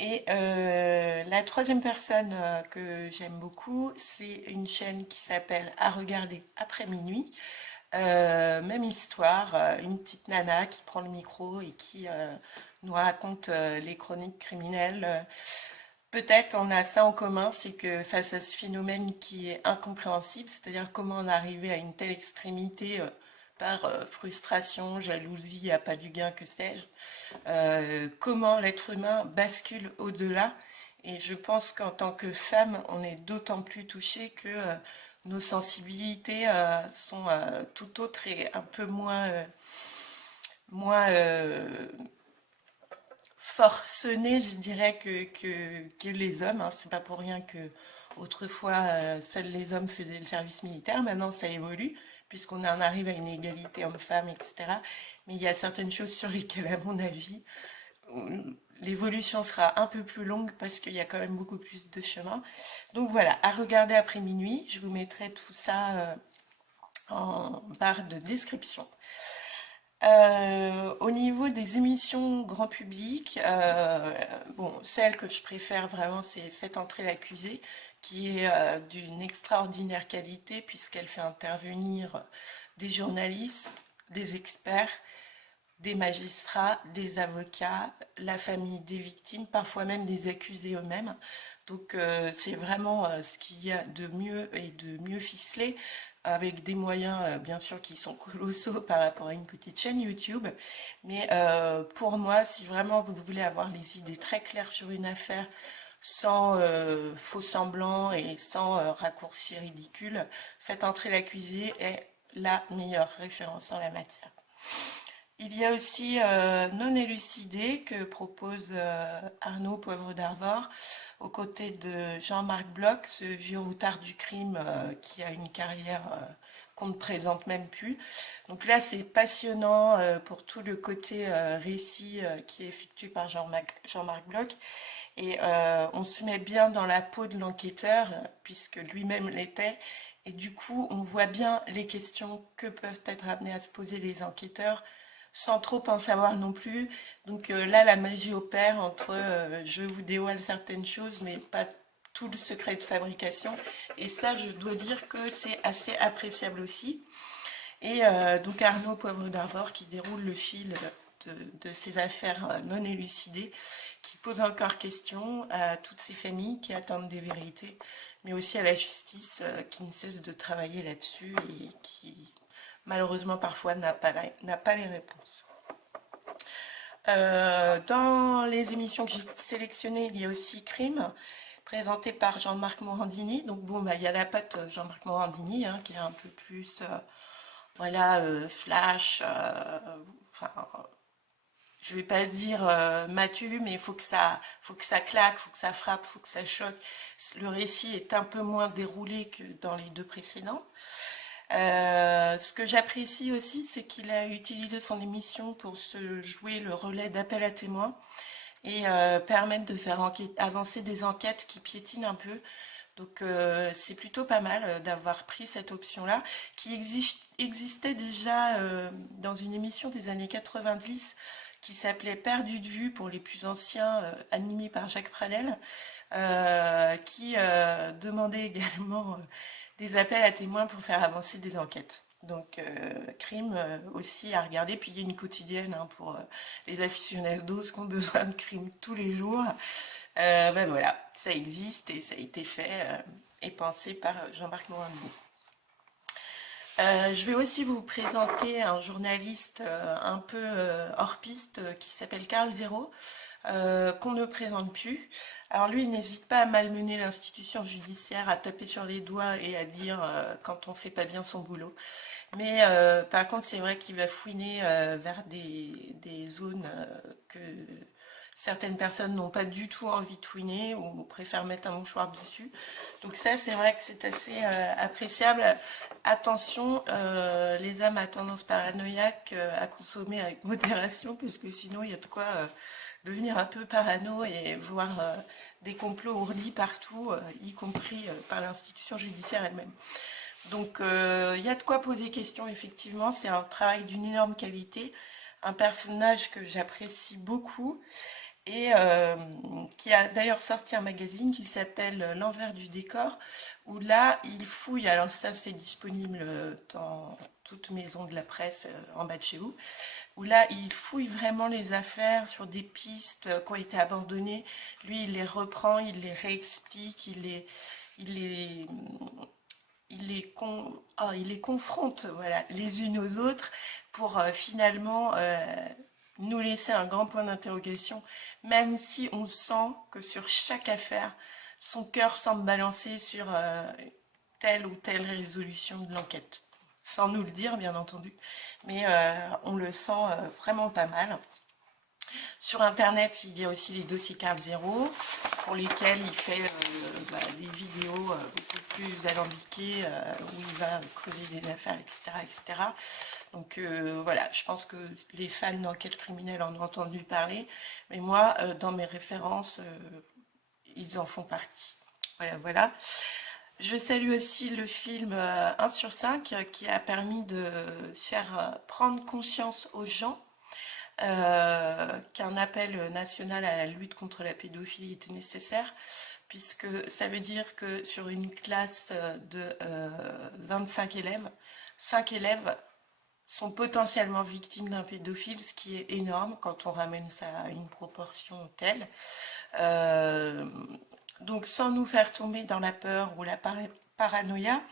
Et la troisième personne que j'aime beaucoup, c'est une chaîne qui s'appelle À regarder après minuit. Même histoire, une petite nana qui prend le micro et qui nous raconte les chroniques criminelles. Peut-être on a ça en commun, c'est que face à ce phénomène qui est incompréhensible, c'est-à-dire comment on est arrivé à une telle extrémité par frustration, jalousie, appât du gain, que sais-je, comment l'être humain bascule au-delà. Et je pense qu'en tant que femme, on est d'autant plus touché que nos sensibilités sont tout autres et un peu moins forcenées, je dirais, que les hommes, hein. C'est pas pour rien que autrefois seuls les hommes faisaient le service militaire. Maintenant, ça évolue puisqu'on en arrive à une égalité homme-femme, etc. Mais il y a certaines choses sur lesquelles, à mon avis, l'évolution sera un peu plus longue parce qu'il y a quand même beaucoup plus de chemin. Donc voilà, à regarder après minuit. Je vous mettrai tout ça en barre de description. Au niveau des émissions grand public, bon, celle que je préfère vraiment, c'est Faites entrer l'accusé, qui est d'une extraordinaire qualité puisqu'elle fait intervenir des journalistes, des experts, des magistrats, des avocats, la famille des victimes, parfois même des accusés eux-mêmes. Donc c'est vraiment ce qu'il y a de mieux et de mieux ficelé, avec des moyens bien sûr qui sont colossaux par rapport à une petite chaîne YouTube. Mais pour moi, si vraiment vous voulez avoir les idées très claires sur une affaire, sans faux semblants et sans raccourcis ridicules, Faites entrer l'accusé est la meilleure référence en la matière. Il y a aussi Non élucidé que propose Arnaud Poivre d'Arvor aux côtés de Jean-Marc Bloch, ce vieux routard du crime qui a une carrière qu'on ne présente même plus. Donc là, c'est passionnant pour tout le côté récit qui est effectué par Jean-Marc Bloch. Et on se met bien dans la peau de l'enquêteur, puisque lui-même l'était. Et du coup, on voit bien les questions que peuvent être amenés à se poser les enquêteurs sans trop en savoir non plus. Donc là, la magie opère entre je vous dévoile certaines choses, mais pas tout le secret de fabrication. Et ça, je dois dire que c'est assez appréciable aussi. Et donc Arnaud Poivre d'Arvor qui déroule le fil de ces affaires non élucidées, qui pose encore question à toutes ces familles qui attendent des vérités, mais aussi à la justice qui ne cesse de travailler là-dessus et qui malheureusement parfois n'a pas les réponses. Dans les émissions que j'ai sélectionnées, il y a aussi Crime, présenté par Jean-Marc Morandini. Donc bon, bah, il y a la patte Jean-Marc Morandini, hein, qui est un peu plus voilà, flash, enfin, je vais pas dire matu, mais faut que ça claque, faut que ça frappe, faut que ça choque. Le récit est un peu moins déroulé que dans les deux précédents. Ce que j'apprécie aussi, c'est qu'il a utilisé son émission pour se jouer le relais d'appel à témoins et permettre de faire avancer des enquêtes qui piétinent un peu. Donc c'est plutôt pas mal d'avoir pris cette option-là, qui existait déjà dans une émission des années 90 qui s'appelait Perdu de vue pour les plus anciens, animée par Jacques Pradel, qui demandait également des appels à témoins pour faire avancer des enquêtes. Donc crime aussi à regarder. Puis il y a une quotidienne hein, pour les aficionados qui ont besoin de crime tous les jours. Ben voilà, ça existe et ça a été fait et pensé par Jean-Marc Morandini. Je vais aussi vous présenter un journaliste un peu hors piste qui s'appelle Carl Zéro, qu'on ne présente plus. Alors lui, il n'hésite pas à malmener l'institution judiciaire, à taper sur les doigts et à dire quand on fait pas bien son boulot. Mais par contre, c'est vrai qu'il va fouiner vers des zones que certaines personnes n'ont pas du tout envie de fouiner ou préfèrent mettre un mouchoir dessus. Donc ça, c'est vrai que c'est assez appréciable. Attention, les âmes à tendance paranoïaque à consommer avec modération, parce que sinon, il y a de quoi devenir un peu parano et voir des complots ourdis partout, y compris par l'institution judiciaire elle-même. Donc il y a de quoi poser question, effectivement. C'est un travail d'une énorme qualité, un personnage que j'apprécie beaucoup et qui a d'ailleurs sorti un magazine qui s'appelle L'envers du décor, où là, il fouille, alors ça c'est disponible dans toute maison de la presse en bas de chez vous, où là, il fouille vraiment les affaires sur des pistes qui ont été abandonnées. Lui, il les reprend, il les réexplique, il les, il les confronte, voilà, les unes aux autres pour finalement nous laisser un grand point d'interrogation, même si on sent que sur chaque affaire, son cœur semble balancer sur telle ou telle résolution de l'enquête. Sans nous le dire, bien entendu, mais on le sent vraiment pas mal. Sur Internet, il y a aussi les dossiers Carl Zero, pour lesquels il fait des vidéos beaucoup plus alambiquées, où il va creuser des affaires, etc. etc. Donc voilà, je pense que les fans d'enquête criminelle en ont entendu parler, mais moi, dans mes références, ils en font partie. Voilà, voilà. Je salue aussi le film 1 sur 5 qui a permis de faire prendre conscience aux gens qu'un appel national à la lutte contre la pédophilie était nécessaire, puisque ça veut dire que sur une classe de 25 élèves, 5 élèves sont potentiellement victimes d'un pédophile, ce qui est énorme quand on ramène ça à une proportion telle. Euh, donc sans nous faire tomber dans la peur ou la paranoïa,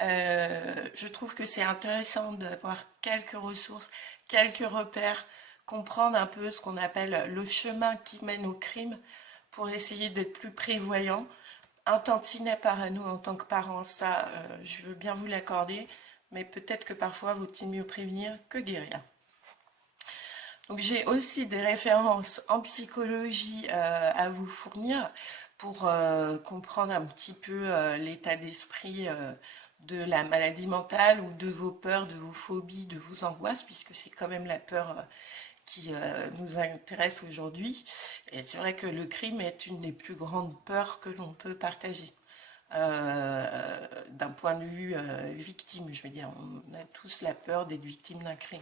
je trouve que c'est intéressant d'avoir quelques ressources, quelques repères, comprendre un peu ce qu'on appelle le chemin qui mène au crime pour essayer d'être plus prévoyant. Un tantinet parano en tant que parent, ça, je veux bien vous l'accorder, mais peut-être que parfois vaut-il mieux prévenir que guérir. Donc j'ai aussi des références en psychologie à vous fournir pour comprendre un petit peu l'état d'esprit de la maladie mentale ou de vos peurs, de vos phobies, de vos angoisses, puisque c'est quand même la peur qui nous intéresse aujourd'hui. Et c'est vrai que le crime est une des plus grandes peurs que l'on peut partager. D'un point de vue victime, je veux dire, on a tous la peur d'être victime d'un crime.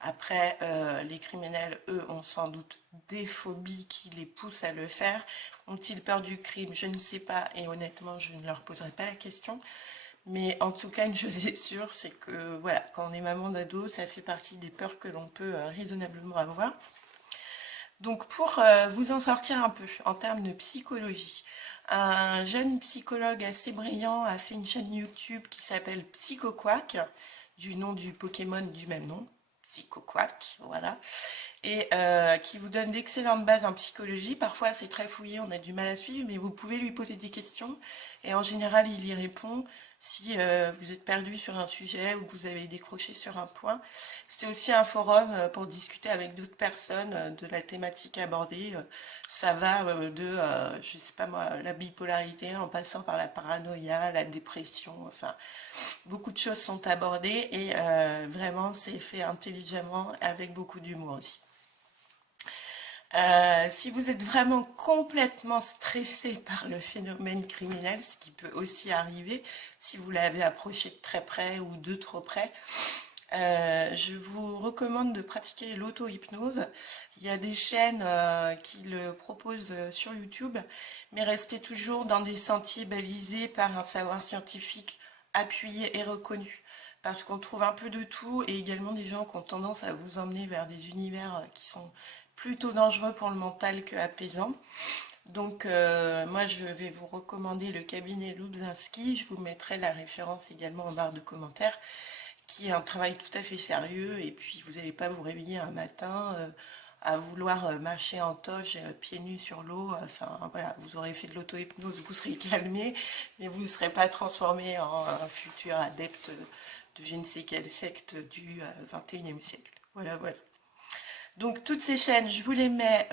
Après, les criminels, eux, ont sans doute des phobies qui les poussent à le faire. Ont-ils peur du crime? Je ne sais pas, et honnêtement, je ne leur poserai pas la question. Mais en tout cas, une chose est sûre, c'est que voilà, quand on est maman d'ado, ça fait partie des peurs que l'on peut raisonnablement avoir. Donc pour vous en sortir un peu en termes de psychologie, un jeune psychologue assez brillant a fait une chaîne YouTube qui s'appelle PsychoQuack, du nom du Pokémon du même nom, PsychoQuack, voilà, et qui vous donne d'excellentes bases en psychologie. Parfois c'est très fouillé, on a du mal à suivre, mais vous pouvez lui poser des questions et en général il y répond si vous êtes perdu sur un sujet ou que vous avez décroché sur un point. C'est aussi un forum pour discuter avec d'autres personnes de la thématique abordée. Ça va je sais pas moi, la bipolarité en passant par la paranoïa, la dépression, enfin, beaucoup de choses sont abordées et vraiment c'est fait intelligemment avec beaucoup d'humour aussi. Si vous êtes vraiment complètement stressé par le phénomène criminel, ce qui peut aussi arriver si vous l'avez approché de très près ou de trop près, je vous recommande de pratiquer l'auto-hypnose. Il y a des chaînes qui le proposent sur YouTube, mais restez toujours dans des sentiers balisés par un savoir scientifique appuyé et reconnu. Parce qu'on trouve un peu de tout et également des gens qui ont tendance à vous emmener vers des univers qui sont plutôt dangereux pour le mental que apaisants. Donc moi je vais vous recommander le cabinet Lubzinski, je vous mettrai la référence également en barre de commentaires, qui est un travail tout à fait sérieux et puis vous n'allez pas vous réveiller un matin à vouloir marcher en toge pieds nus sur l'eau. Enfin voilà, vous aurez fait de l'auto-hypnose, vous serez calmé, mais vous ne serez pas transformé en un futur adepte de je ne sais quelle secte du 21e siècle. Voilà, voilà. Donc toutes ces chaînes, je vous les mets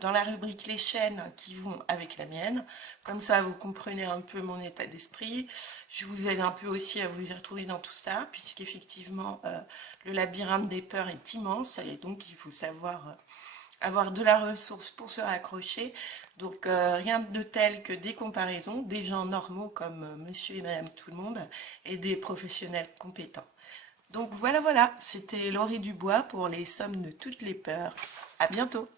dans la rubrique les chaînes qui vont avec la mienne. Comme ça, vous comprenez un peu mon état d'esprit. Je vous aide un peu aussi à vous y retrouver dans tout ça, puisqu'effectivement, le labyrinthe des peurs est immense et donc il faut savoir avoir de la ressource pour se raccrocher. Donc rien de tel que des comparaisons, des gens normaux comme monsieur et madame tout le monde et des professionnels compétents. Donc voilà, voilà, c'était Laurie Dubois pour les sommes de toutes les peurs. À bientôt!